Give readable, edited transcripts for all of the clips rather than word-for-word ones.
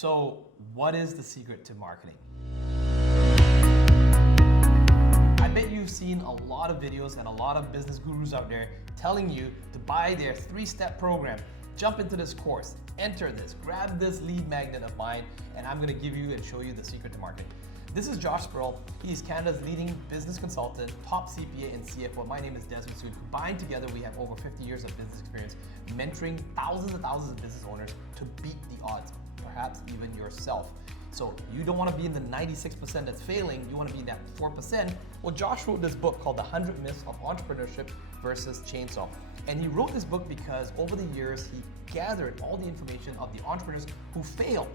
So, what is the secret to marketing? I bet you've seen a lot of videos and a lot of business gurus out there telling you to buy their 3-step program, jump into this course, enter this, grab this lead magnet of mine, and I'm gonna give you and show you the secret to marketing. This is Josh Spurrell. He's Canada's leading business consultant, top CPA and CFO. My name is Desmond Sood. Combined together, we have over 50 years of business experience, mentoring thousands and thousands of business owners to beat the odds, perhaps even yourself. So you don't want to be in the 96% that's failing, you want to be in that 4%. Well, Josh wrote this book called The 100 Myths of Entrepreneurship versus Chainsaw. And he wrote this book because over the years, he gathered all the information of the entrepreneurs who failed.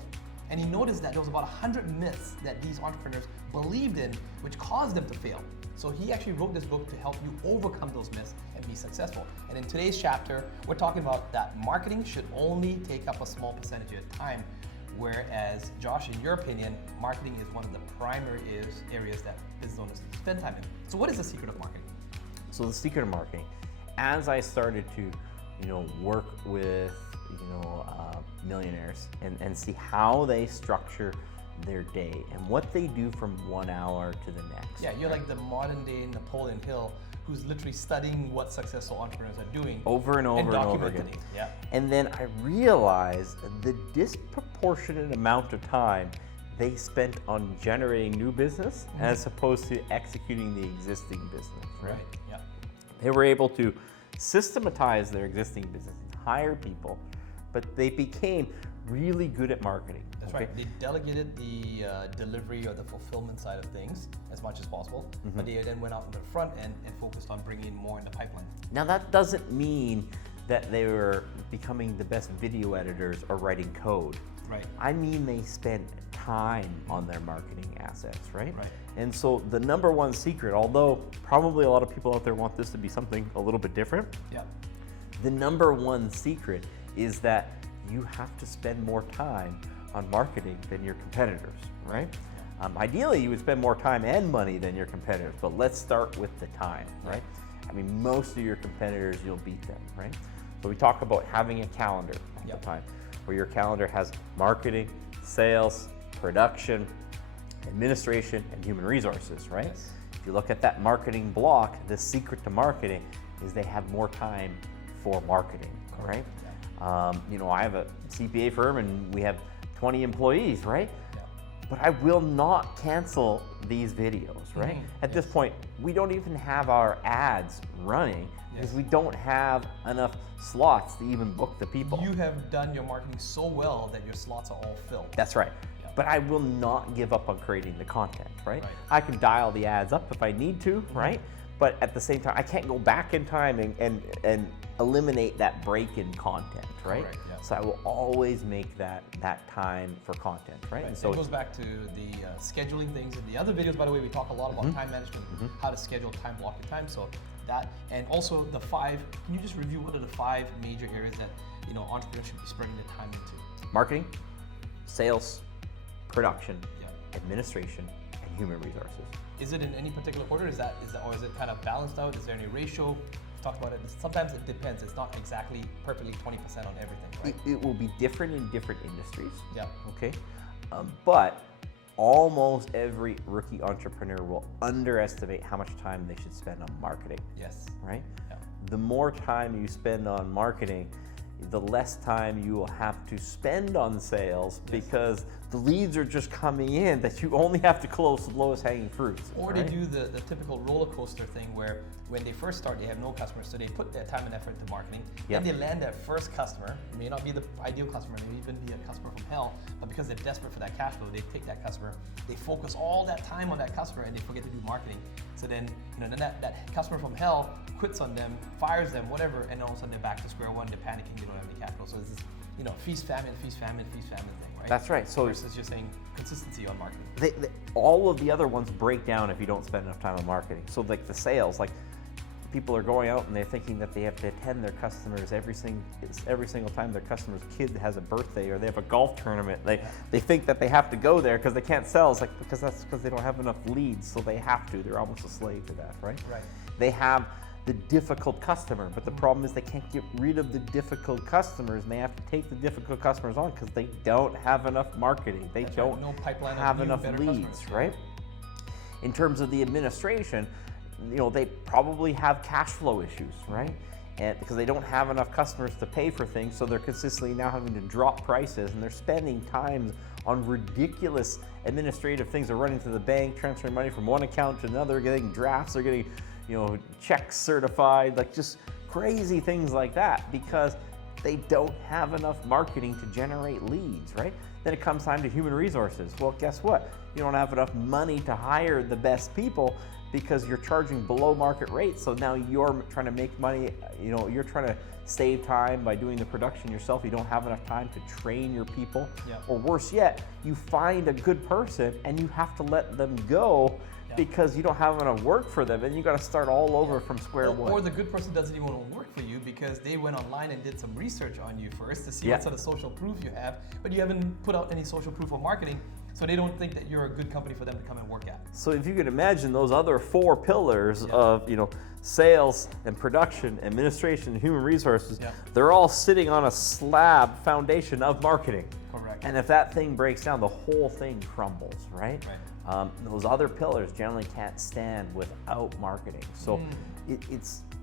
And he noticed that there was about 100 myths that these entrepreneurs believed in, which caused them to fail. So he actually wrote this book to help you overcome those myths and be successful. And in today's chapter, we're talking about that marketing should only take up a small percentage of your time. Whereas, Josh, in your opinion, marketing is one of the primary areas that business owners spend time in. So what is the secret of marketing? So the secret of marketing, as I started to, work with, millionaires and see how they structure their day and what they do from 1 hour to the next. Yeah, you're like the modern day Napoleon Hill, who's literally studying what successful entrepreneurs are doing over and over and over again. Yeah. And then I realized the disproportionate amount of time they spent on generating new business as opposed to executing the existing business. Right. Yeah. They were able to systematize their existing business, hire people, but they became really good at marketing. That's right. They delegated the delivery or the fulfillment side of things as much as possible, but they then went out in the front end and focused on bringing in more in the pipeline. Now that doesn't mean that they were becoming the best video editors or writing code. Right. I mean they spent time on their marketing assets, right? Right. And so the number one secret, although probably a lot of people out there want this to be something a little bit different, the number one secret is that you have to spend more time on marketing than your competitors, right? Ideally, you would spend more time and money than your competitors, but let's start with the time, right? I mean, most of your competitors, you'll beat them, right? So we talk about having a calendar at the time, where your calendar has marketing, sales, production, administration, and human resources, right? Yes. If you look at that marketing block, the secret to marketing is they have more time for marketing, right? I have a CPA firm and we have 20 employees, right? Yeah. But I will not cancel these videos, right? At this point, we don't even have our ads running because we don't have enough slots to even book the people. You have done your marketing so well that your slots are all filled. That's right. Yeah. But I will not give up on creating the content, right? Right. I can dial the ads up if I need to, right? But at the same time, I can't go back in time and eliminate that break in content, right? Correct, yeah. So I will always make that time for content, right? And so it goes back to the scheduling things. In the other videos, by the way, we talk a lot about time management, how to schedule time, block your time. So that, and also the 5, can you just review what are the 5 major areas that entrepreneurs should be spreading their time into? Marketing, sales, production, administration, and human resources. Is it in any particular order? Is that or is it kind of balanced out? Is there any ratio? Talk about it. Sometimes it depends. It's not exactly perfectly 20% on everything, right? It will be different in different industries. Yeah. Okay. But almost every rookie entrepreneur will underestimate how much time they should spend on marketing. Yes. Right? Yeah. The more time you spend on marketing, the less time you will have to spend on sales because the leads are just coming in that you only have to close the lowest hanging fruits. Or they do the typical roller coaster thing where when they first start, they have no customers, so they put their time and effort into marketing. Then they land their first customer. It may not be the ideal customer, it may even be a customer from hell, but because they're desperate for that cash flow, they take that customer, they focus all that time on that customer, and they forget to do marketing. So then, then that customer from hell quits on them, fires them, whatever, and all of a sudden they're back to square one, they're panicking, they don't have any cash flow. So it's this, feast, famine, feast, famine, feast, famine thing, right? That's right. So versus just saying consistency on marketing. All of the other ones break down if you don't spend enough time on marketing. So like the sales, like people are going out and they're thinking that they have to attend their customers every single time their customer's kid has a birthday or they have a golf tournament. They think that they have to go there because they can't sell. It's like because they don't have enough leads, so they have to. They're almost a slave to that, right? Right. They have the difficult customer, but the problem is they can't get rid of the difficult customers, and they have to take the difficult customers on because they don't have enough marketing. They don't have enough leads, right? In terms of the administration, they probably have cash flow issues, right? And because they don't have enough customers to pay for things, so they're consistently now having to drop prices, and they're spending time on ridiculous administrative things. They're running to the bank, transferring money from one account to another, getting drafts, they're getting checks certified, like just crazy things like that, because they don't have enough marketing to generate leads, right? Then it comes time to human resources. Well, guess what? You don't have enough money to hire the best people because you're charging below market rates. So now you're trying to make money, you're trying to save time by doing the production yourself. You don't have enough time to train your people. Yeah. Or worse yet, you find a good person and you have to let them go because you don't have enough work for them, and you got to start all over from square one. Or the good person doesn't even want to work for you because they went online and did some research on you first to see what sort of social proof you have, but you haven't put out any social proof or marketing, so they don't think that you're a good company for them to come and work at. So if you can imagine those other 4 pillars of sales and production, administration, and human resources, they're all sitting on a slab foundation of marketing. Correct. And if that thing breaks down, the whole thing crumbles, right? Those other pillars generally can't stand without marketing. So it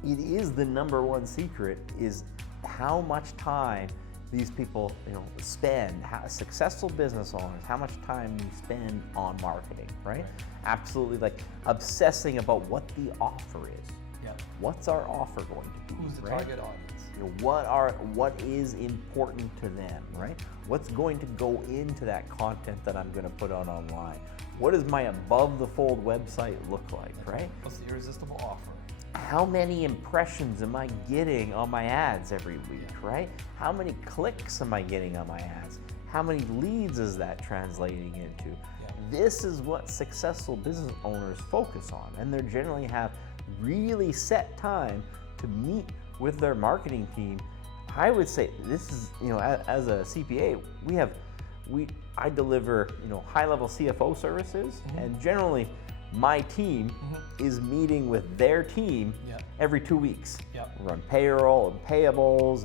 is the number one secret is how much time these people spend, successful business owners, how much time we spend on marketing, right? Absolutely, like obsessing about what the offer is. What's our offer going to be? Who's the target audience? What is important to them, right? What's going to go into that content that I'm going to put out online? What does my above the fold website look like, right? What's the irresistible offer? How many impressions am I getting on my ads every week, right? How many clicks am I getting on my ads? How many leads is that translating into? This is what successful business owners focus on, and they generally have really set time to meet with their marketing team. I would say this is, as a CPA, I deliver, high-level CFO services, and generally my team is meeting with their team every 2 weeks. We run payroll and payables,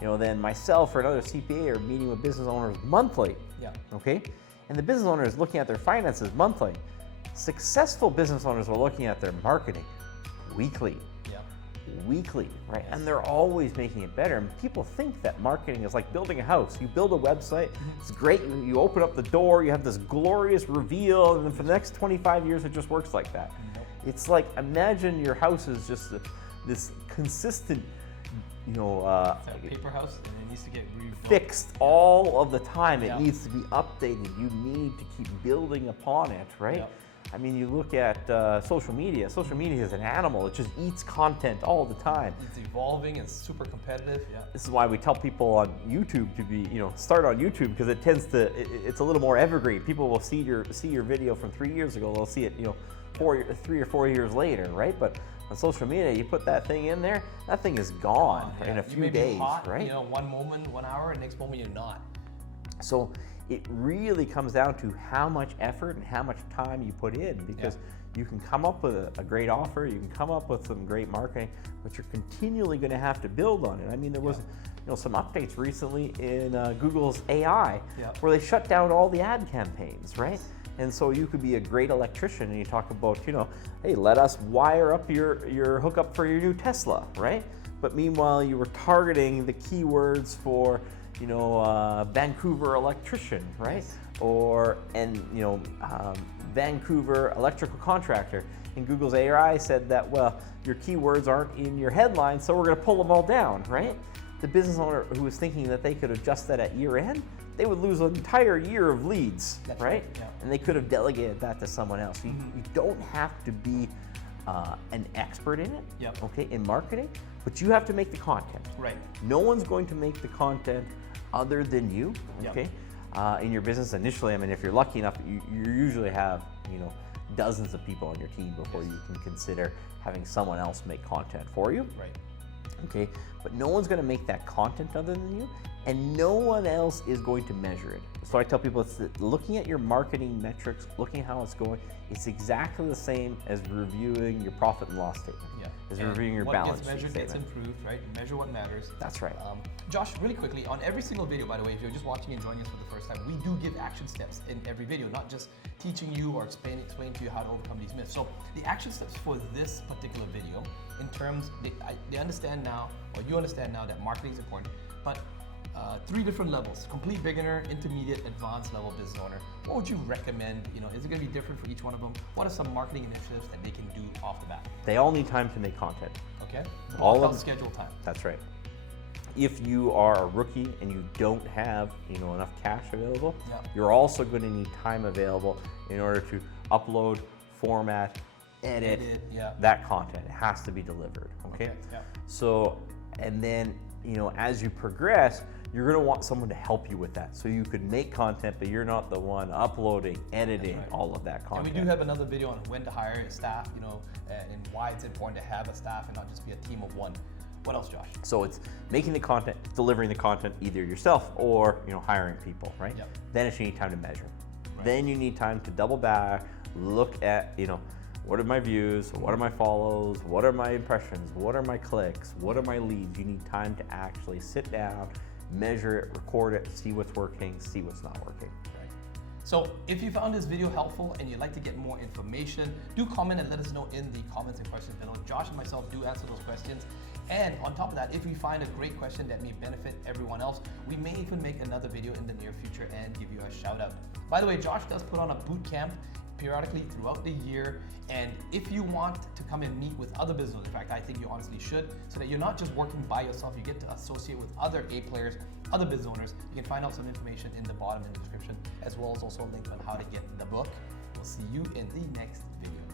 and then myself or another CPA are meeting with business owners monthly. Okay, and the business owner is looking at their finances monthly. Successful business owners are looking at their marketing weekly. Weekly, right? And they're always making it better. And people think that marketing is like building a house. You build a website, it's great. You open up the door, you have this glorious reveal, and then for the next 25 years, it just works like that. It's like, imagine your house is just this consistent, it's a paper house, and it needs to get fixed all of the time. It needs to be updated. You need to keep building upon it, right? I mean, you look at social media. Social media is an animal. It just eats content all the time. It's evolving. It's super competitive. This is why we tell people on YouTube to be, start on YouTube, because it tends to, it's a little more evergreen. People will see your video from 3 years ago. They'll see it, 3 or 4 years later, right? But on social media, you put that thing in there, that thing is gone in a few days, hot, right? One moment, 1 hour, and next moment you're not. So it really comes down to how much effort and how much time you put in, because you can come up with a great offer, you can come up with some great marketing, but you're continually going to have to build on it. I mean, there was some updates recently in Google's AI where they shut down all the ad campaigns, right? And so you could be a great electrician and you talk about, hey, let us wire up your hookup for your new Tesla, right? But meanwhile, you were targeting the keywords for Vancouver electrician, right? Vancouver electrical contractor. And Google's AI said that, well, your keywords aren't in your headline, so we're going to pull them all down, right? The business owner who was thinking that they could adjust that at year end, they would lose an entire year of leads, right? And they could have delegated that to someone else. You don't have to be an expert in it, okay, in marketing, but you have to make the content. Right. No one's going to make the content other than you, okay? In your business initially, I mean, if you're lucky enough, you usually have, dozens of people on your team before you can consider having someone else make content for you. Right. Okay, but no one's going to make that content other than you, and no one else is going to measure it. So I tell people it's looking at your marketing metrics, looking at how it's going, it's exactly the same as reviewing your profit and loss statement. Yeah. As reviewing your balance sheet What gets measured statement. gets improved, right? Measure what matters. That's right. Josh, really quickly, on every single video, by the way, if you're just watching and joining us for the first time, we do give action steps in every video, not just teaching you or explaining to you how to overcome these myths. So the action steps for this particular video, in terms, they understand now, or you understand now that marketing is important, but 3 different levels: complete beginner, intermediate, advanced level business owner. What would you recommend? You know, is it going to be different for each one of them? What are some marketing initiatives that they can do off the bat? They all need time to make content. Okay. All of schedule time. That's right. If you are a rookie and you don't have enough cash available, you're also going to need time available in order to upload, format, edit that content. It has to be delivered. Okay. Yeah. So, and then as you progress, you're going to want someone to help you with that. So you could make content, but you're not the one uploading, editing, all of that content. And we do have another video on when to hire a staff, and why it's important to have a staff and not just be a team of one. What else, Josh? So it's making the content, delivering the content either yourself or hiring people, right? Yep. Then it's you need time to measure. Right. Then you need time to double back, look at what are my views, what are my follows, what are my impressions, what are my clicks, what are my leads. You need time to actually sit down, measure it, record it, see what's working, see what's not working. Right. So if you found this video helpful and you'd like to get more information, do comment and let us know in the comments and questions below. Josh and myself do answer those questions. And on top of that, if we find a great question that may benefit everyone else, we may even make another video in the near future and give you a shout out. By the way, Josh does put on a boot camp periodically throughout the year, and if you want to come and meet with other business owners, in fact I think you honestly should, so that you're not just working by yourself, you get to associate with other A players, other business owners. You can find out some information in the bottom in the description, as well as also a link on how to get the book. We'll see you in the next video.